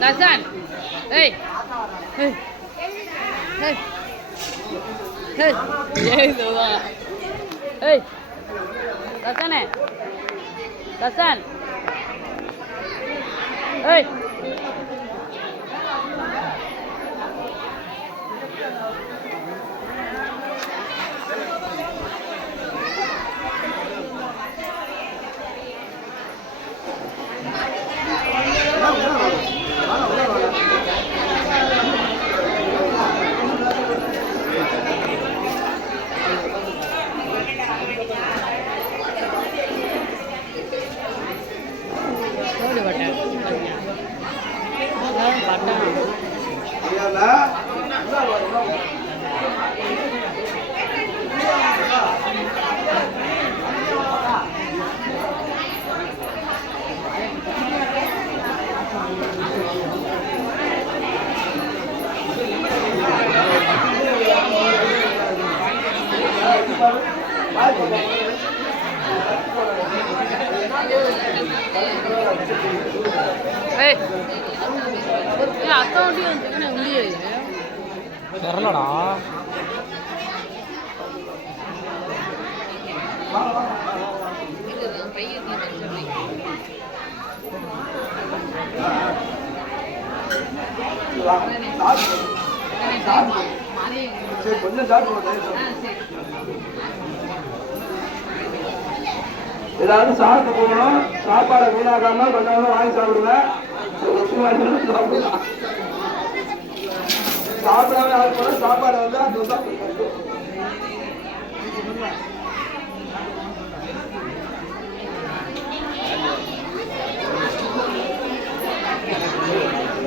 Dasan. Hey. Hey. Hey. Hey. Yes, Allah. Hey. Dasan hai. Dasan. Hey. Hey. Ya, atau dia jangan undi ya. Terlada. எல்லாரும் சாப்பிட்டு போகணும். சாப்பாடை வீணாக்காம கொஞ்சம் வாங்கி சாப்பிடுங்க. சாப்பிடாம சாப்பாடை வந்து